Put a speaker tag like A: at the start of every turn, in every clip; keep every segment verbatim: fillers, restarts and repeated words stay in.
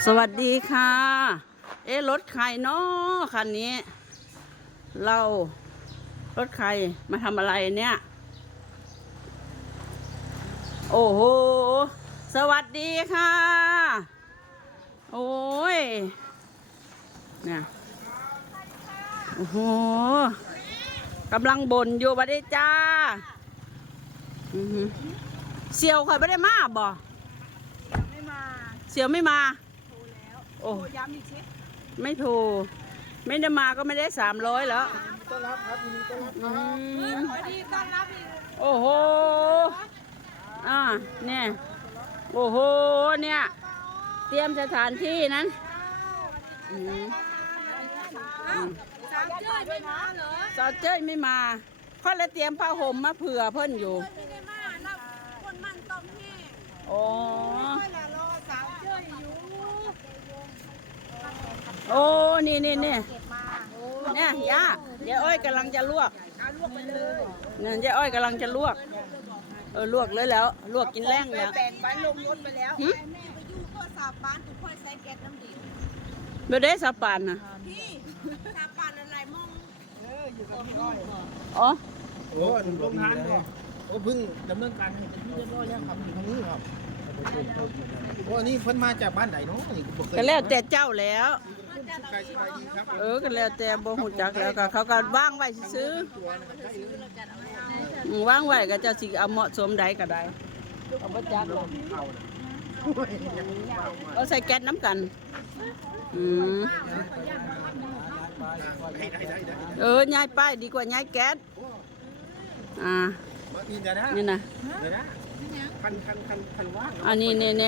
A: สวัสดีค่ะเอ๊ะรถใครเนาะคันนี้เรารถใครมาทำอะไรเนี่ยโอ้โหสวัสดีค่ะโอ้ยเนี่ยโอ้โหกำลังบ่นอยู่บัดนี้จ้าอือหือเสี่ยวข่อยไม่ได้มาบ่
B: ไม่มา
A: เสี่ยวไม่มา
B: โทรแล้ว
A: โอ้
B: โทรย้ำอีกที
A: ไม่โทรไม่ได้มาก็ไม่ได้สามร้อยแล้ว
C: ต้อนรับครับยินดีต้อนรับครับ
B: สวัสดีต้อนรับอีก
A: โอ้โหอ่าเนี่ยโอ้โหเนี่ยเตรียมสถานที่นั้นอืม
B: สามเจ้าไม่มาเหรอ
A: สาวเจ้ยไม่มาเขาเลยเตรียมผ้าห่มมาเผื่อเพิ่นอยู่
B: ไม่ได้มานับคนมันต้มแห้ง
A: โอ้
B: ไม่ละรอสามเจ้าอยู่
A: โอ้นี่นี่นี่เนี่ยย่าเดี๋ยวอ้อยกำลังจะลวก
B: เอาลวกไปเลย
A: เนี่ยยายอ้อยกำลังจะลวกเออลวกเลยแล้วลวกกินแรงแล้ว
B: แบ่งไปลงรถไปแล้ว
A: หึ
B: แม่ไปอยู่ก็สาบบ้านทุกคนใส่แก๊สน้ำดิบ
A: เบได้สาปานนะ
B: พี่สาบบ้านอะไรมอง
A: อ๋อ
C: โอ้หนุ่มลงทานเนี่ยโอ้เพิ่งดำเนินการให้เป็นที่เรียบร้อยแล้วครับอยู่ทางนี้ครับโอ้นี่เพิ่นมาจากบ้านไหนเนาะนี่บ่เคย
A: ก็แล้วแต่เจ้าแล้ว
C: ใครสบายดีครับ
A: เออก็แล้วแต่บ่ฮู้จักแล้วก็เขาก็ว่างไว้ซื้ออืมว่างไว้ก็จะสิเอาเหมาะสมใดก็ได้เอาบ่จักหรอก
C: เอาน่ะ
A: เอาใส่แก๊สน้ำกันอืม
C: ได้ได้ได้ได้
A: เออย้ายป้ายดีกว่าย้ายแก๊สอ่า
C: นี่เดี๋ยวนะ
A: นี่นะ
C: เดี๋ยวนะคันคันคันคันว่าง
A: อันนี้นี่นี่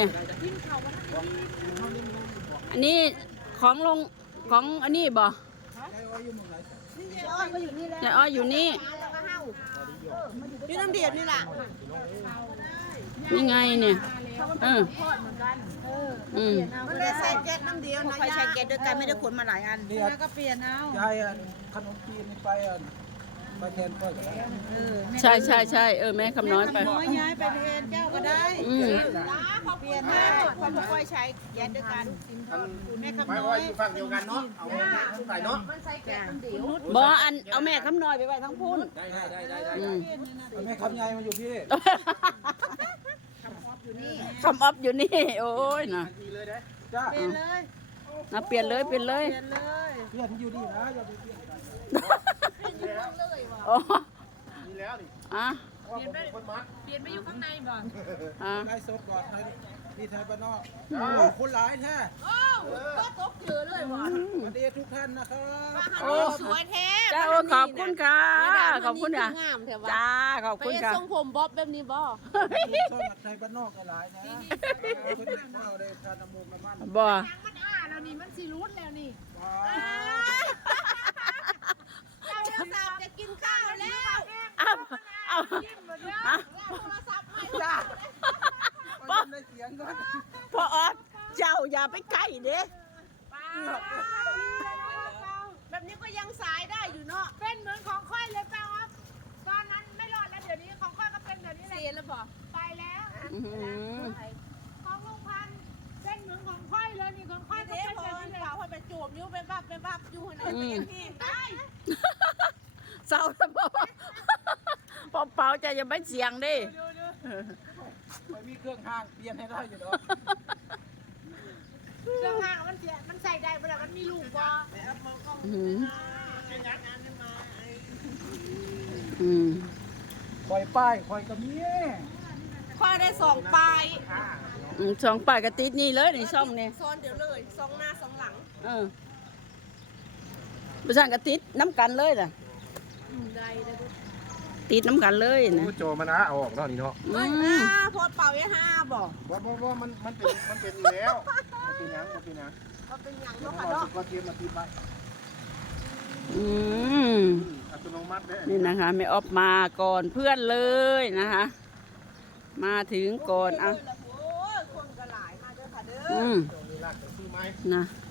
A: อันนี้ของลงของอันนี้บ่
B: อ้อยมาอยู่นี่แล้ว
A: ยายอ้อยอยู่นี่
B: อยู่น้ำเดียดนี่แหละ
A: นี่ไงเนี่ยเอออืม
B: มันเลยใส่แก๊สน้ำเดียวนะใช้แก๊สด้วยกันไม่ได้ขนมาหลายอันแล้วก็เปลี่ยนเอา
C: ยายขนมจีนไปไปแทนก็ได้
A: ใช่ใช่ใช่เออแม่คำน้อยไป
B: น้อยย้ายไปแทนเจ้าก็ได้
A: อืม
B: เปลี่ยนให้คนไม่ค่อยใช้แก๊สด้วยกันแม่คำ
C: ไม่
B: น้อ
C: ว่าย อยู่ฝั่งเดียวกันเนาะเอาใส่เนาะ
B: มันใส่แก๊สน้ำเดียว
A: บ่อันเอาแม่คำน้อยไปไว้ทั้งพุ่น
C: ได้ได้ได้ได้ได้
A: อืม
C: แม่คำยายมาอยู่พี่
A: คำออฟอยู่นี่โอ้ยนะ
C: ดีเลยนะจ้า
B: เปลี่ยนเลย
A: นะเปลี่ยนเลยเปลี่ยนเลย
B: เปลี่ยนเลย
C: เพื่อนอยู่ดีนะอย่าไปเปลี่ยนกัน
A: โอ้
C: ดีแล้วนี่
A: อ่ะ
C: เพราะผมเป็นคนมัด
B: เปลี่ยนไปอยู่ข้างในบ่
A: อ่ะ
C: ไล่ซบก่อนไทยนี่ไทยบ้านนอกโอ้คนหลายแท้
B: โอ้ก็ตกเจอเลยว่ะ
C: สวัสดีทุกท่านนะครับ
A: โอ้
B: สวยแท้
A: จ้าโอ้ขอบคุณค่ะขอบคุณค่ะ
B: งามแท้ว่ะ
A: จ้าขอบ
B: ไป
A: คุณค่ะ
B: ทรงผมบ๊อบแบบนี้บ่
C: ช่องไทยบ้านนอกก็หลายนะคนที่เข้าได้ทานน้ำมูกน้ำมัน
A: บ่
B: มันอ่าแล้วนี่มันสิรุดแล้วนี่เจ้าจะสาวจะกินข้าวแล้ว
A: เอาเอาอ่ะ
B: โทรศัพท์ไม่
A: จ้า
C: ป้าได้เสียงก่อน
A: พอออสเจ้าอย่าไปใกล้เด้
B: แบบนี้ก็ยังสายได้อยู่เนาะเป็นเหมือนของค่อยเลยป้าอ๊อฟตอนนั้นไม่รอดแล้วเดี๋ยวนี้ของค่อยก็เป็นแบบนี้เลยเสียแล้วบ่ไปแล้ว
A: อื้อหือ
B: ของลุงพันธุ์เป็นเหมือนของค่อยเลยนี่ของค่อยก็เป็นแบบนี้เลยเขาไปจูบนิ้วเป็นบับเป็นบับอยู่ไหนเป็นอย่างนี้ได้
A: เศร้าแล้วพ่อพอเป่าจะอย่าไปเสียงดิ
C: ไม่มีเครื่องห้างเปลี่ยนให้ได้อยู่เนาะ
B: เครื่องห่างมันเสียมันใส่ได้เวลามันมีลูกบ่
A: อื้อหืออืม
C: คอยป้ายคอยกระเมีย
B: ค่อยได้สองปลาย
A: อืมสองป่ายกระติดนี่เลยในช่องนี่
B: ซ้อนเดี๋ยวเลยสองหน้าสองหลัง
A: เออประสานกระติดน้ำกันเลยน่ะ
B: ได้ได้ดู
A: ติดน้ำกันเลยนะ
C: โจมันนะเอาออกเนาะนี่เนาะ
A: อื
B: เฮ้ย
A: ม
B: อ่าพอเป่ายังห้าบ่
C: ว่าว่าว่ามันมันเป็นมันเป็นอยู่แล้วมันเป็นยังมันเป็นยัง
B: มันเป็นอย่าง
C: แล้
B: เนาะ
C: ว
B: ค่ะ
C: ก็
B: เนาะ
C: ก็เตรียมมาตีไป
A: อืม
C: อัตโนมัติเด้
A: นี่นะคะไม่ออกมาก่อนเพื่อนเลยนะคะ มาถึงก่อนอ่ะ
B: โอ้ยคนก็หลายมาเด้อค่ะเด้อ
A: อืม
C: ตรงนี้ลากจะซื้อไหม
A: นะ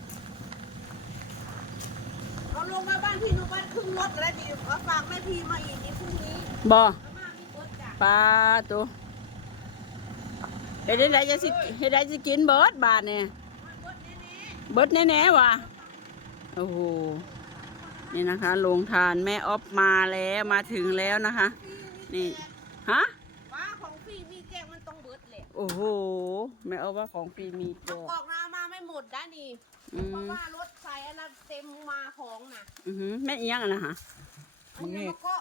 B: เอาลงมาบ้านพี่หนูบ้านครึ่งรถแล้วดิเอาฝากแม่พีมาอีกนี่พรุ่งนี้
A: บ่
B: อามามีรถจ้ะ
A: ปลาตัวเฮ็ดได้จะสิเฮ็ดได้สิกินเบิดบาทเนี่ย
B: รถแน่
A: เบิดแน่ๆว่ะโอ้โหนี่นะคะโรงทานแม่ออฟมาแล้วมาถึงแล้วนะคะ นี่ฮะ
B: ว่าของฟรีมีแกงมันต้องเบิดแหละ
A: โอ้โหแม่ออฟว่าของฟรีมีแจก
B: กอกนามาไม่หมดด้านี่
A: อื
B: เพราะ
A: ม
B: ว่ารถไฟอันนั้นเต็มมาของน่ะ
A: อือหือแม่เอียงอะนะฮะ
B: อันนี้มันก็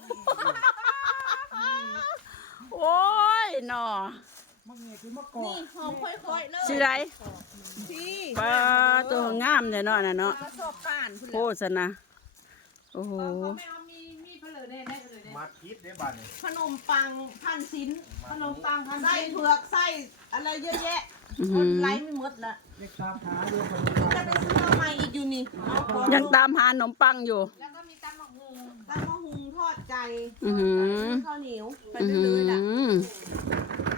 A: โอ้ยหนอ
C: มังเงคือมะกอก
B: นี่หอมค่อยๆเลย
A: สิไร
B: พี่
A: ปลาตัวงามแต่เนาะน่ะเนาะ
B: ประสบการณ์คุณ
A: โฆษณาโอ้โห
B: ไม่เอามีมีเพลอได้ได้เลยได้
C: มาคิดได้บ้านนี่
B: ขนมปังพันชิ้นขนมปังพันไส้เผือกไส้อะไรเยอะแยะ
A: อื้อ
B: ค
A: หื
B: น
A: อ
B: ไลฟ์ไม่หมดละ
C: เล็กตามหาเรื่องขนม
B: จะไปซื้อมาใหม่อีกอยู่นี่เอาของ
A: ยังตามหาขนมปังอยู่
B: แล้วก็มีตำมะฮุงตำมะฮุงทอดใจ
A: อือหือ
B: ข้าวเหนียวไป
A: อือ
B: เรื่
A: หื
B: อยๆล่ะ
A: อ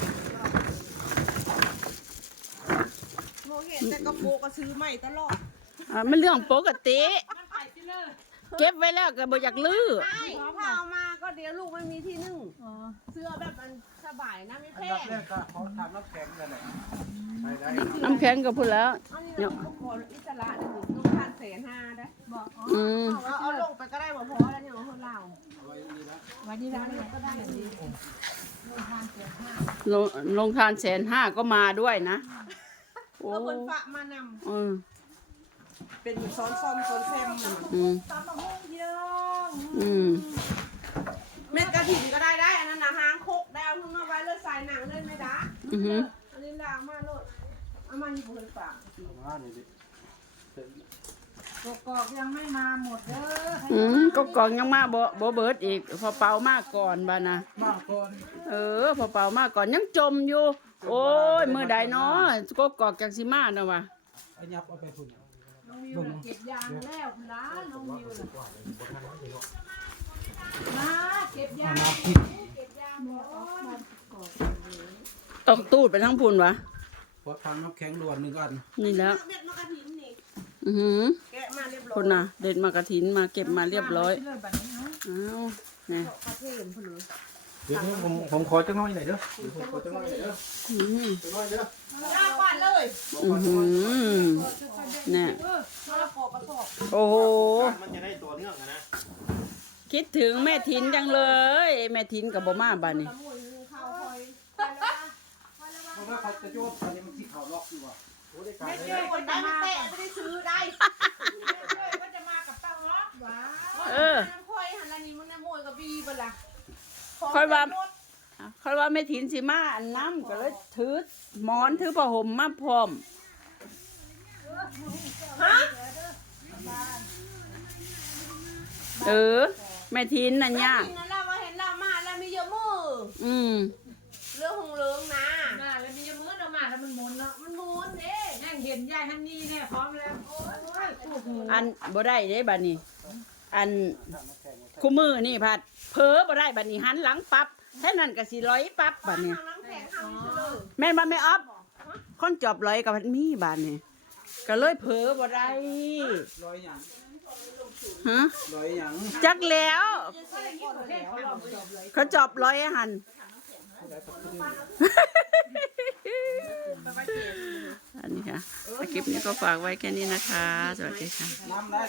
B: โมเห็นแต่กระโปงก็ซื้อใหม่ตลอด
A: อ่ะมันเรื่องปกติ
B: มันขายที่เลย
A: เก็บไว้แล้วก็บ่อยากลื้อ
B: ใช่ถ้าเอามาก็เดี๋ยวลูกไม่มีที่นึ่งเสื้อแบบมันสบายนะไม่
C: อั
B: แพ
C: นดับ
B: ง
C: แรกก็เขาทำน้ำแข็งกันเลยไปได้
A: น้ำแข็งก็พูดแล้ว
B: อันนี้เราก็ขออิสระได้หนึ่งต้องการแสนห้าได้บอก
A: อืม
B: เอาเอาลงไปก็ได้หมดพอแล้วเนี่ยของเราวันนี้ร้านก็ได้อย่างนี้
A: ลงลงทานแสนห้าก็มาด้วยนะโอ้
B: ก็บนฝะมานำ
A: อืม
B: เป็นซ้อนซ้อมซ้อนแซม
A: อืม
B: ตามมาห้องเยอะ
A: อืม
B: เม็ดกระถิ่นก็ได้ได้อันนั้นนะหางโคกได้เอาขึ้นมาไว้เลยใส่หนังเลยไม่ได้
A: อือหือ
B: อันนี้ล้างมาโลดเอามันอยู่บนฝา
C: มานี่ดิ
B: กอกยังไม่มาหมดเด้อ
A: อืมก็กล่องยังมาบ่บ่เบิดอีกพอเป่ามากก่อนบ้านะ
C: มาก่อน
A: เออพอเป่ามากก่อนยังจมอยู่ โอ้ยมือใดเนาะก็กอกจังสิมาเนาะว่ะ
C: ไอ้ยับเอาไปพุ่น
B: น้องมิวน่ะเก็บยางแล้วคุณล้าน้องมิวน่ะมาเก็บยาง
C: มาคิด
B: เก็บยางหมด
A: ต้องตูดไปทั้งพุ่นวะ
C: พอทางน้ำแข็งด่วนหนึ่งอัน
A: นี่แล้ว
B: เม็ดมะกระถิ่นนี่
A: อือหือ
B: แกะมาเรียบร้อย
A: คนน่ะ เด็ดมากระถินมาเก็บมาเรียบร้อยอ้าวนี่
B: กระเทียมพะโล้
C: เดี๋ยวผมผมขอจังน้อยหน่อยเด้อเดี๋ยวผมขอจังน้อยหน่อยเด้อ
A: อืม
C: จังน้อยเด้อ
B: ลากวาดเลย
A: อือหือเนี่ย
B: เออมะละกอกระสอบ
A: โอ้โห
C: มันจะได้ตัวเนื่องอะนะ
A: คิดถึงแม่ทินจังเลย แม่ทินกับบ่มาบ้านนี้
B: ตะมวยมือข้าวคอย
C: เพราะว่าเขาจะโยนอันนี้มันที่เขาล็อกอยู่ว่ะโอ้ได้การ
B: ไม่
C: เลย
B: เจอคนได้ไม่เตะไม่ได้ซื้อได้ก็จะมากับป้าฮอตหวา
A: เออ
B: น้ำคอยหันละนี่มันน้ำมวยกับบีบ่ล่ะ
A: ค่อยว่า เขาว่าแม่ทินสิมาอันน้ำก็เลยถือหมอนถือผ้าห่มมาพร้อม
B: ฮะ
A: เออ แม่ทินน่ะ
B: แม่
A: ยาก
B: กินนั่นละว่าเห็นเรามาแล้วมีเยอะมือ
A: อืม
B: เรื่องของเรื่องนะ
D: มาแล้วมีจะมือเนาะมาแล้วมันหมุนเนาะ
B: มันมูนเด้
D: นั่งเห็นยายฮันนี่เนี่ยพร้อมแล้วโอ้ยพูดหู
A: อันบ่ได้เด้บัดนี้ อันคู่มือนี่พัดเผลอบ่ได้บัดนี้หันหลังปั๊บแค่นั้นก็สิร้อยปั๊บบัดนี้
B: ทางน้ำแข็งทางนี้เลย
A: แม่นบ่แม่ออฟคนจอบร้อยกับพัดมีบัดนี้ ก็เลยเผลอบ่ได้
C: ร้อยหยัง
A: ฮะ
C: ร้อยหยัง
A: จักแล้ว
B: เขาหลอกจบเลย
A: เขาจอบร้อยหัน อันนี้ค่ะคลิปนี้ก็ฝากไว้แค่นี้นะคะ สวัสดีค่ะ
C: น้ำได้